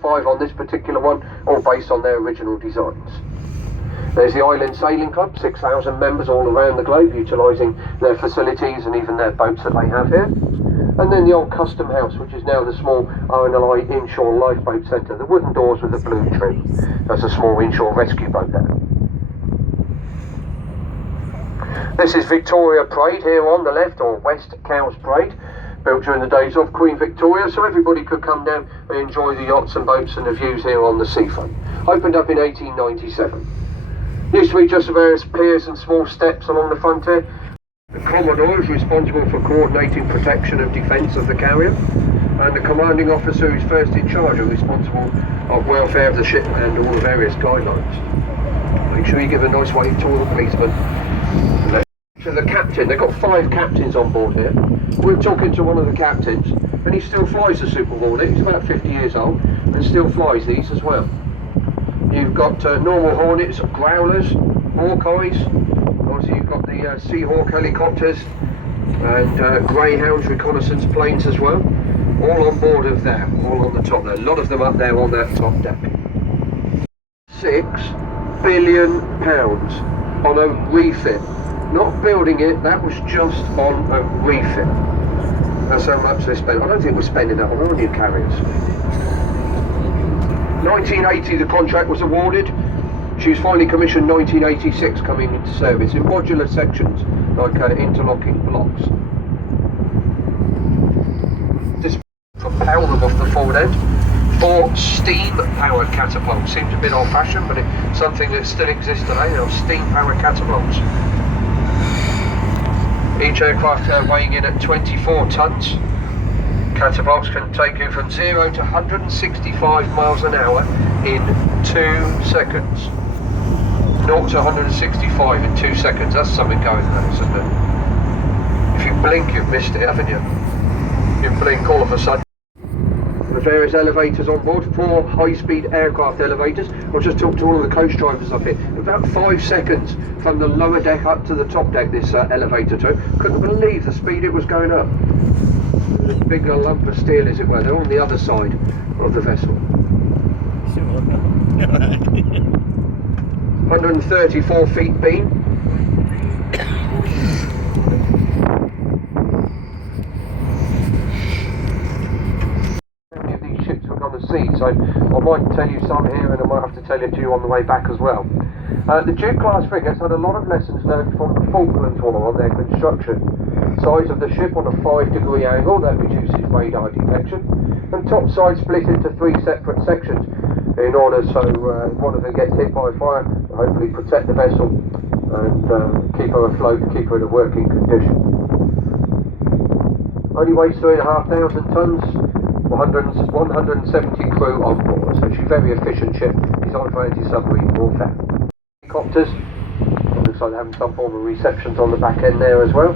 5 on this particular one, all based on their original designs. There's the Island Sailing Club, 6,000 members all around the globe, utilising their facilities and even their boats that they have here. And then the old Custom House, which is now the small RNLI Inshore Lifeboat Centre, the wooden doors with the blue trim. That's a small inshore rescue boat there. This is Victoria Parade here on the left, or West Cowes Parade, built during the days of Queen Victoria, so everybody could come down and enjoy the yachts and boats and the views here on the seafront. Opened up in 1897. Used to be just various piers and small steps along the front here. The Commodore is responsible for coordinating protection and defence of the carrier, and the commanding officer who's first in charge is responsible of welfare of the ship and all the various guidelines. Make sure you give a nice wave to all the policemen. To the captain, they've got 5 captains on board here. We're talking to one of the captains, and he still flies the Super Hornet. He's about 50 years old and still flies these as well. You've got normal Hornets, Growlers, Hawkeyes. Obviously you've got the Seahawk helicopters and Greyhounds reconnaissance planes as well. All on board of there, all on the top there. A lot of them up there on that top deck. £6 billion on a refit. Not building it, that was just on a refit. That's how much they spent. I don't think we're spending that on all new carriers. 1980 the contract was awarded. She was finally commissioned 1986, coming into service in modular sections, like interlocking blocks. Just propel them off the forward end. 4 steam-powered catapults. Seems a bit old-fashioned, but it's something that still exists today. Steam-powered catapults. Each aircraft weighing in at 24 tonnes. Catapults can take you from 0 to 165 miles an hour in 2 seconds. 0 to 165 in 2 seconds. That's something going on, isn't it? If you blink, you've missed it, haven't you? You blink all of a sudden. The various elevators on board, 4 high-speed aircraft elevators. I'll just talk to all of the coach drivers up here. About 5 seconds from the lower deck up to the top deck, this elevator took. Couldn't believe the speed it was going up. A big lump of steel, as it were. They're on the other side of the vessel. 134 feet beam. So I might tell you some here, and I might have to tell it to you on the way back as well. The Duke class frigates had a lot of lessons learned from the Falklands War on their construction. Size of the ship on a 5-degree angle, that reduces radar detection, and topside split into 3 separate sections in order so if one of them gets hit by fire, hopefully protect the vessel and keep her afloat, keep her in a working condition. Only weighs 3,500 tonnes. 170 crew on board, so she's a very efficient ship, designed for anti-submarine warfare. Helicopters, looks like they're having some form of receptions on the back end there as well.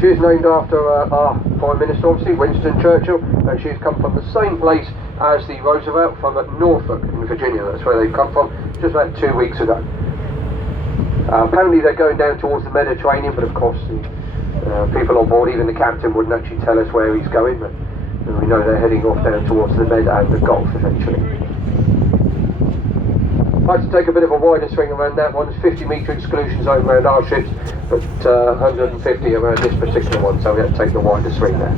She's named after our Prime Minister, obviously, Winston Churchill, and she's come from the same place as the Roosevelt, from Norfolk in Virginia. That's where they've come from, just about 2 weeks ago. Apparently they're going down towards the Mediterranean, but of course people on board, even the captain, wouldn't actually tell us where he's going, but we know they're heading off down towards the Med and the Gulf eventually. I had to take a bit of a wider swing around that one. There's 50 metre exclusions over around our ships, but 150 around this particular one, so we had to take the wider swing there.